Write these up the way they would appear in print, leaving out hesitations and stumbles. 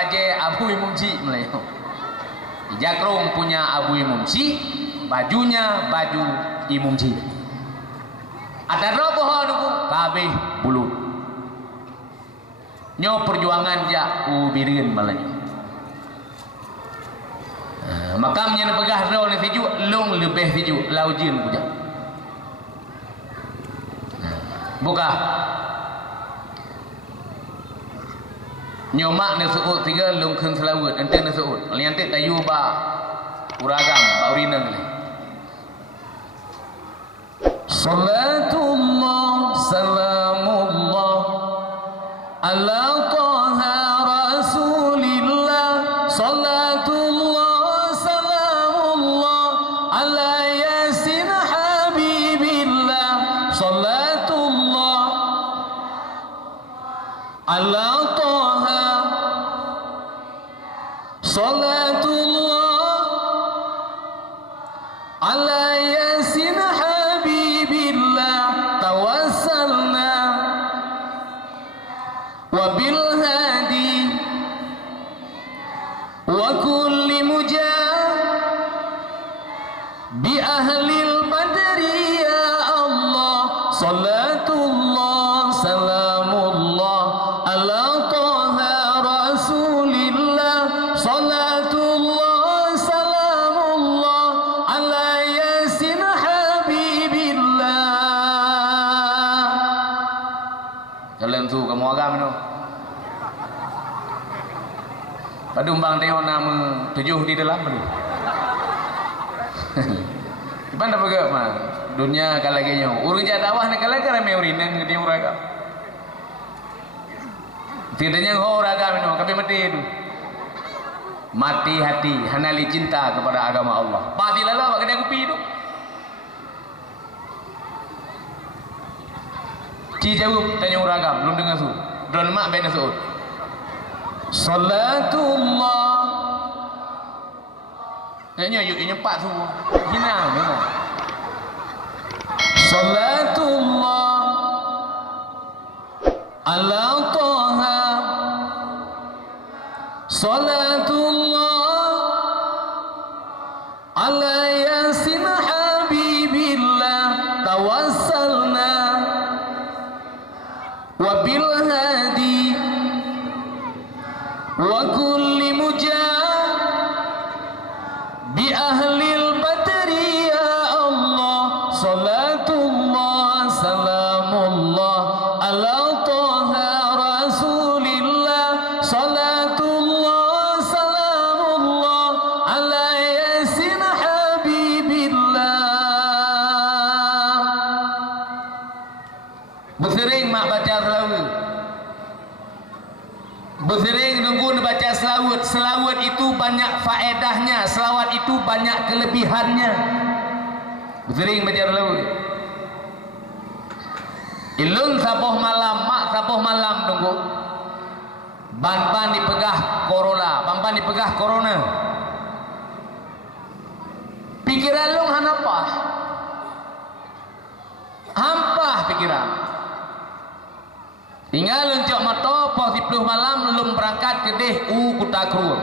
baju Abu Imam Syekh Melayu. Jakrong punya Abu Imam Syekh, bajunya baju Imam Syekh. Ada roboh nuku kabeh bulut. Nyo perjuangan ja ubirin malanya. Makamnya nepegah raw ni sejuk, long lebih sejuk laujin puja. Buka. Nyomak ni suut tiga long keun selawut, ente ni suut. Liantik tayu ba uragam, ba urinang ni. Salatullah salamullah ala taha rasulillah. Salatullah salamullah ala yasin habibillah. Salatullah ala taha. Salatullah ala yasin habibillah. Tawassalna wabil hadi wa kulli mujah bi ahlil badri ya Allah. Salatullah salamullah ala taha rasulillah. Salatullah salamullah ala yasin habibillah. Kalian tu kamu agam tu. Padumbang tengok nama 7 di dalam tu. Gimana begitu mah? Dunia kalau gini, urang jadawah ni kalau kerana meurinan ke dia uragam. Tidaknya kau uragam itu, kami mati itu. Mati hati, hanali cinta kepada agama Allah. Padi lala, bagi dia kopi itu. Ci jawab tanya uragam, belum dengar su. Drone mak benda su. Salatullah. Nanya yuk nyepak semua. Hina mana? Salatullah ala taha. Salatullah ala yasin habibillah. Tawassalna wabil hadi wa kulli mujah bi ahlil badri ya Allah. Salatullah salamullah ala taha rasulillah. Salatullah salamullah ala yasin habibillah. Bersering mak baca selawat. Bersering nunggu baca selawat. Selawat itu banyak faedahnya, selawat itu banyak kelebihannya. Bersering baca selawat. Ilun sapoh malam, mak sapoh malam tunggu. Ban-ban dipegah Corolla, ban-ban dipegah Corona. Pikiran lu hanapah? Hampah pikiran. Tinggal luncok motor pos 10 malam belum berangkat ke deh Kutakru.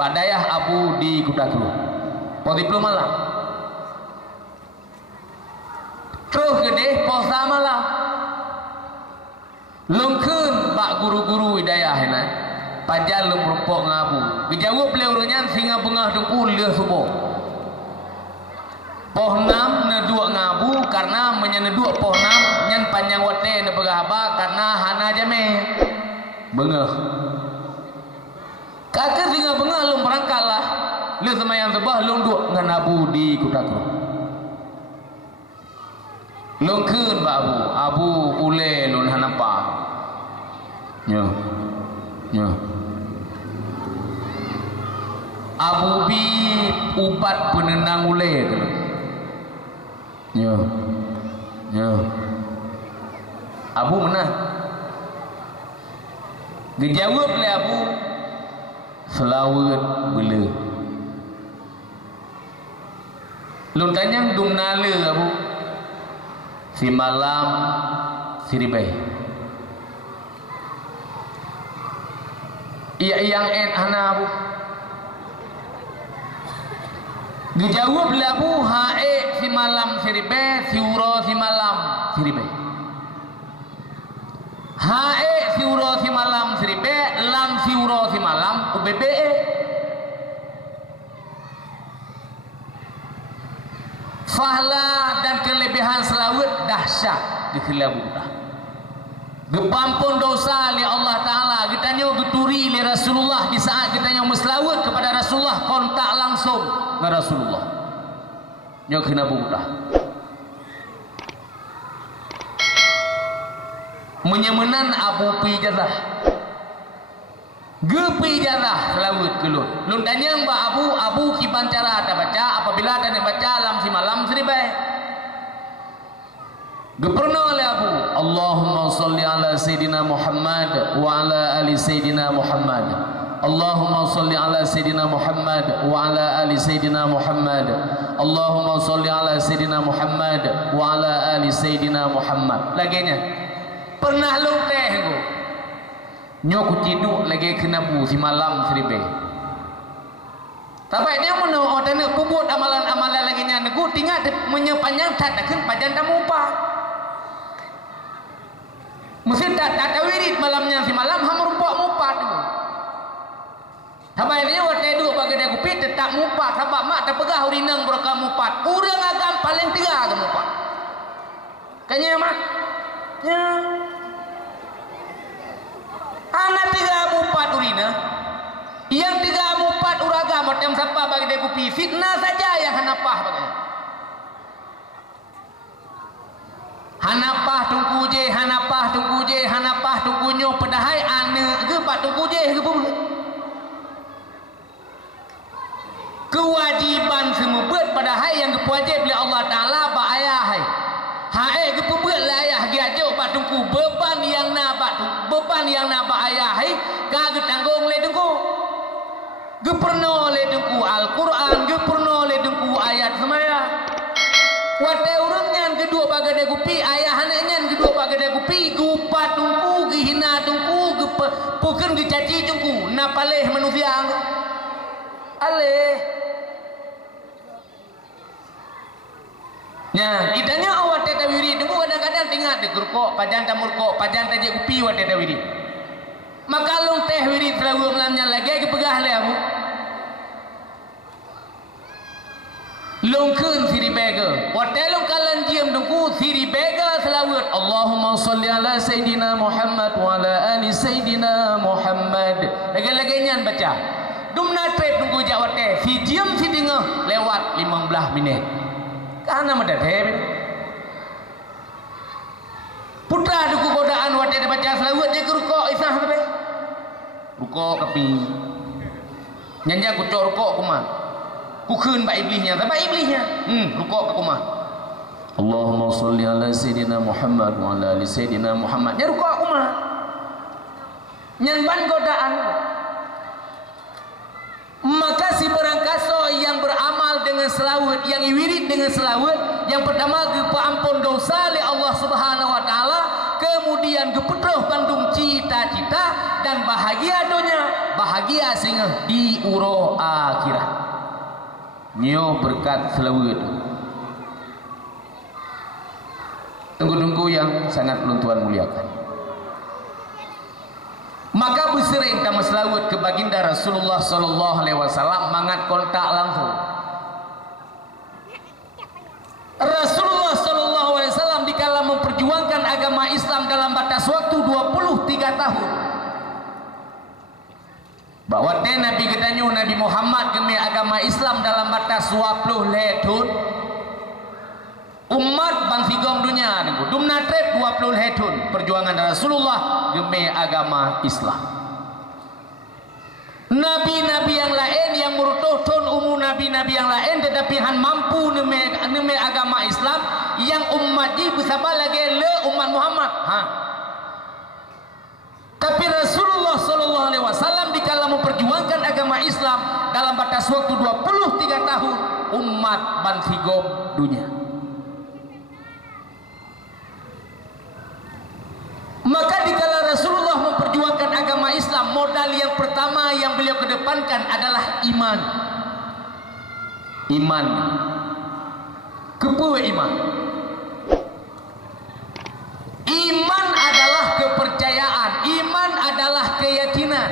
Badayah Abu di Kutakru. Pos 10 malam. Terus ke deh pos malam. Lungkeun bak guru-guru hidayah na. Pajal lum rupok ngabu. Dijawab beliau urunyan singa bengah dengku leuh subuh. Poh 6 na 2 ngabu karena menyeneduk poh 6 nyan panjang wate na begahaba karena hana jame bengah. Kakak singa bengah lum berangkat lah. Leuh semayang subah lum duk ngan Abu di Kutakru. Lungkeun ba Abu ule lun hanapa. Nyo. Abu bi ubat penenang ule tu. Nyo. Abu mana? Dijawab oleh Abu selawat bela. Lun tanyang dum nale Abu. Si malam siribai. Iya yang hana bu. Dijawab labu hae si malam siribe siuro si malam siribe. Hae siuro si malam siribe lam siuro si malam ubebe. Fahla dan kelebihan selawat dahsyat di kelabu dah. Gepampun dosa li Allah Ta'ala. Kita nyo geturi li Rasulullah di saat kita nyo meselawat kepada Rasulullah kontak langsung dengan Rasulullah. Nyo kena buka. Menyemenan Abu Pijazah. Gepi jazah selawat kelut. Lun tanya mbak Abu kiban cara ada baca apabila ada baca lam si malam seribai. Geperna oleh Abu Allahumma salli ala Sayyidina Muhammad wa ala ali Sayyidina Muhammad. Allahumma salli ala Sayyidina Muhammad wa ala ali Sayyidina Muhammad. Allahumma salli ala Sayyidina Muhammad wa ala ali Sayyidina Muhammad. Laginya pernah lu teh ku nyoku tidur lagi kena bu si malam seribe. Tapi dia mana orang nak kubut amalan-amalan lagi nya nego tinggal menyepanjang tak akan pajan tamu apa. Mesti tak wirid malamnya si malam ham rupa mupat tu. Tapi dia waktu duduk bagi dia kopi tetap mupat sebab mak tak pegah urinang berkam mupat. Urang agam paling tiga ke mupat. Kanya mak. Ya. Anak tiga mupat urina. Yang tiga mupat uraga macam siapa bagi dia kopi fitnah saja yang hanapah bagi. Hanapah tunggu je, hanapah tunggu je, hanapah tunggu nyo pedahai anak ke pak tunggu je ke pun. Kewajiban semua buat padahai yang kewajib oleh Allah Taala ba ayah hai. Hai ke pembuat lah ayah dia jauh pak tunggu beban yang na ba ayah hai ka tanggung le tunggu. Ge pernah le tunggu Al-Quran, ge pernah le tunggu ayat semaya. Wate urangnya kedua bagai dia gupi ayah anaknya kedua bagai dia gupi gupat tungku gihina tungku bukan dicaci tungku napaleh manusia aleh nya idanya awak teta wiri tungku kadang-kadang tinggal di gerkok pajan tamurkok pajan taje gupi awak teta wiri maka long teh wiri selalu melamnya lagi pegah le aku longkeun siri bega watelong kalan diam dengku siri bega selawat Allahumma salli ala Sayyidina Muhammad wa ala ali Sayyidina Muhammad lagi-lagi nyan baca dumna trep dengku jak wate si diam si dengah lewat 15 minit karena medateh putra dengku godaan wate baca selawat dia rukuk isah sampai rukuk kepi nyanja kucok rukuk kumah Kukun bak iblisnya, tak bak iblisnya. Rukuk ke kumah. Allahumma salli ala Sayyidina Muhammad wa ala ali Sayyidina Muhammad. Nya rukuk kumah. Nyan ban godaan. Maka si berangkaso yang beramal dengan selawat, yang wirid dengan selawat, yang pertama ampun dosa oleh Allah Subhanahu wa taala, kemudian gepetroh kandung cita-cita dan bahagia dunia, bahagia sehingga di uro akhirat. Nyo berkat selawat tunggu-tunggu yang sangat Tuhan muliakan. Maka bersering kami selawat ke baginda Rasulullah sallallahu alaihi wasallam mangat kontak langsung. Rasulullah sallallahu alaihi wasallam dikala memperjuangkan agama Islam dalam batas waktu 23 tahun. Bahwa Nabi kita nyu Nabi Muhammad kami agama Islam dalam batas 20 tahun umat bangsigong dunia nunggu dumna trep 20 tahun perjuangan Rasulullah kami agama Islam. Nabi-nabi yang lain yang merutuhkan umum nabi-nabi yang lain tetapi han mampu neme agama Islam yang umat ji bersama lagi le umat Muhammad tapi Rasulullah sallallahu alaihi wasallam dikala memperjuangkan agama Islam dalam batas waktu 23 tahun umat bansigom dunia. Maka dikala Rasulullah memperjuangkan agama Islam modal modal yang pertama yang beliau kedepankan adalah iman. Iman. Kepa iman. Iman adalah kepercayaan. Iman adalah keyakinan.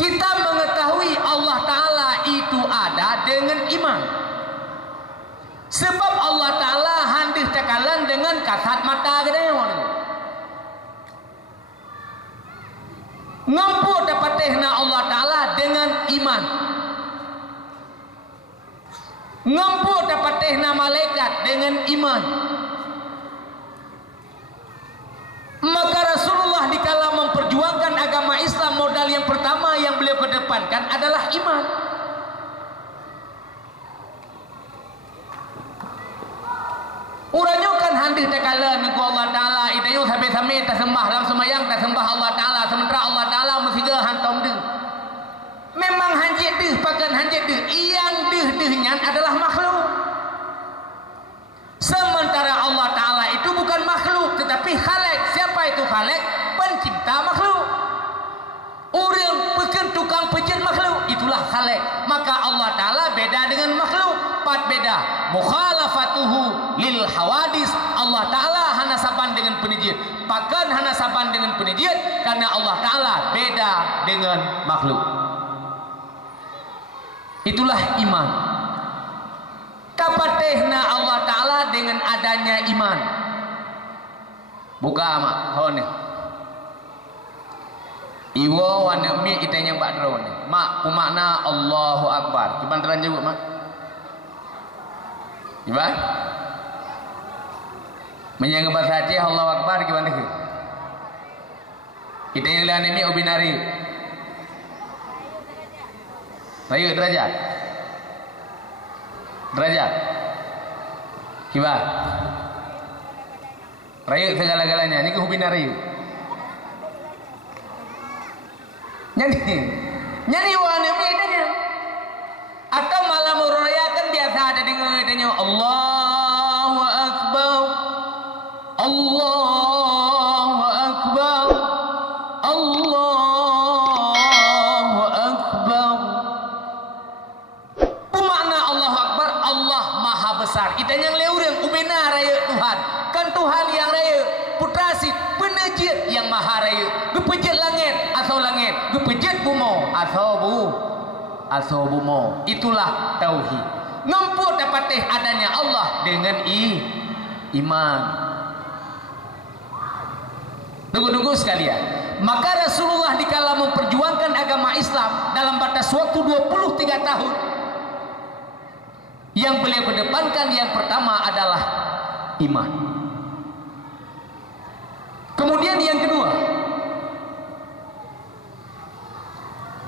Kita mengetahui Allah Ta'ala itu ada dengan iman. Sebab Allah Ta'ala handih cakalan dengan kasat mata gedenya. Ngampu dapat tehna Allah Ta'ala dengan iman. Ngampu dapat tehna malaikat dengan iman. Maka Rasulullah dikala memperjuangkan agama Islam, modal yang pertama yang beliau kedepankan adalah iman. Uranya kan handih takala nengku Allah Ta'ala itayu sampai-sampai tak sembah dalam semayang, tak sembah Allah Ta'ala, sementara Allah Ta'ala mesti ke hantam deh. Memang hanjit deh, pakan hanjit deh. Yang deh-dehnya adalah makhluk. Sementara Allah Ta'ala itu bukan makhluk, tetapi khalik. Siapa itu khalik? Pencipta makhluk. Orang pekerja tukang pejat makhluk, itulah khalik. Maka Allah Ta'ala beda dengan makhluk. Pat beda. Mukhalafatuhu lil hawadis. Allah Ta'ala hana saban dengan penijit. Pakan hana saban dengan penijit karena Allah Ta'ala beda dengan makhluk. Itulah iman. Kapatehna Allah Ta'ala dengan adanya iman. Buka mak, hone. Iwo wana mi kita yang bak drone. Mak kumakna Allahu Akbar. Iban teran juga mak. Iban? Menyang bahasa Aceh Allahu Akbar gimana ke? Kita yang lain ini ubinari. Rayu derajat. Derajat. Kiba. Rayu segala-galanya. Ini ke ubinari. Nyanyi wana mi adanya. Atau malah merayakan biasa ada dengannya Allahu Akbar. Allahu Akbar. Allahu Akbar. Pemakna Allahu Akbar, Allah Maha Besar. Kita yang leurang ubena raya Tuhan. Kan Tuhan yang raya, putrasi penejit yang maha raya. Gepejit langit atau langit, gepejit bumo atau bumo. Itulah tauhid. Ngampu dapat adanya Allah dengan iman. Tunggu-tunggu sekalian. Maka Rasulullah dikala memperjuangkan agama Islam dalam batas waktu 23 tahun, yang beliau kedepankan yang pertama adalah iman. Kemudian yang kedua,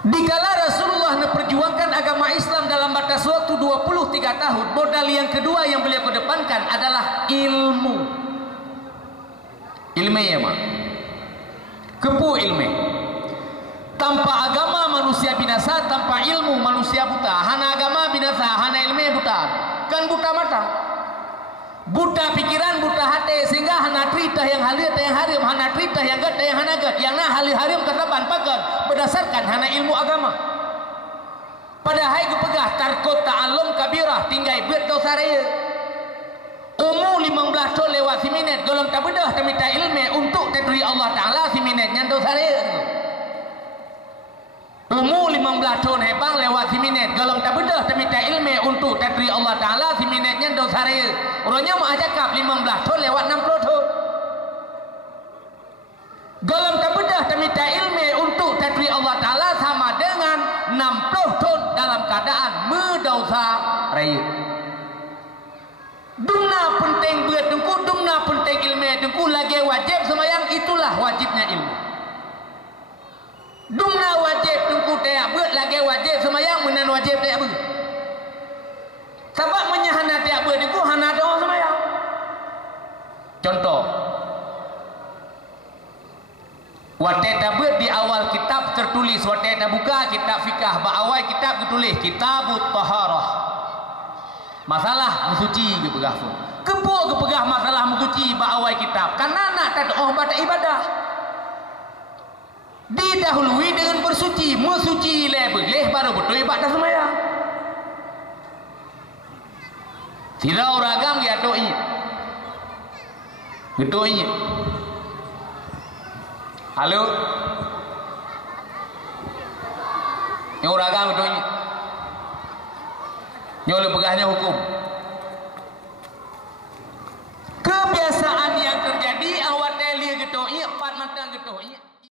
dikala Rasulullah memperjuangkan agama Islam dalam batas waktu 23 tahun, modal yang kedua yang beliau kedepankan adalah ilmu. Ilmu ya mak. Kepu ilmu. Tanpa agama manusia binasa, tanpa ilmu manusia buta. Hana agama binasa, hana ilmu buta. Kan buta mata, buta pikiran, buta hati, sehingga hana trita yang halir, yang harim, hana trita yang gad, yang hana gad, yang nah halir harim kataban pakan berdasarkan hana ilmu agama. Padahal gepegah tarkot ta'allum kabirah tinggai buat dosa raya. Umur 15 tahun lewat siminet golong tak bedah tak minta ilmu untuk teturi Allah Ta'ala siminet yang dosa raya. Umur 15 tahun hebang lewat siminet golong tak bedah tak minta ilmu untuk teturi Allah Ta'ala siminetnya dosa raya. Orangnya mau cakap 15 tahun lewat 60 tahun. Golong tak bedah tak minta ilmu untuk teturi Allah Ta'ala sama dengan 60 tahun dalam keadaan mendosa raya. Dumna penting buat dengku, dumna penting ilmu dengku lagi wajib semayang, itulah wajibnya ilmu. Dumna wajib dengku tak buat lagi wajib semayang, menan wajib tak buat. Sebab menyahana tak buat dengku hana doa semayang. Contoh, waktu tak buat di awal kitab tertulis, waktu tak buka kitab fikah, bawah kitab tertulis Kitabut Taharah. Masalah mensuci kepegah pun. Kepuk kepegah masalah mensuci bawai kitab. Karena nak tak doa pada ibadah. didahului dengan bersuci, mensuci boleh baru betul ibadah sembahyang. Tidak orang agam dia doi. Gedoi. Halo. Yang orang agam doi. Nyol pegahnya hukum.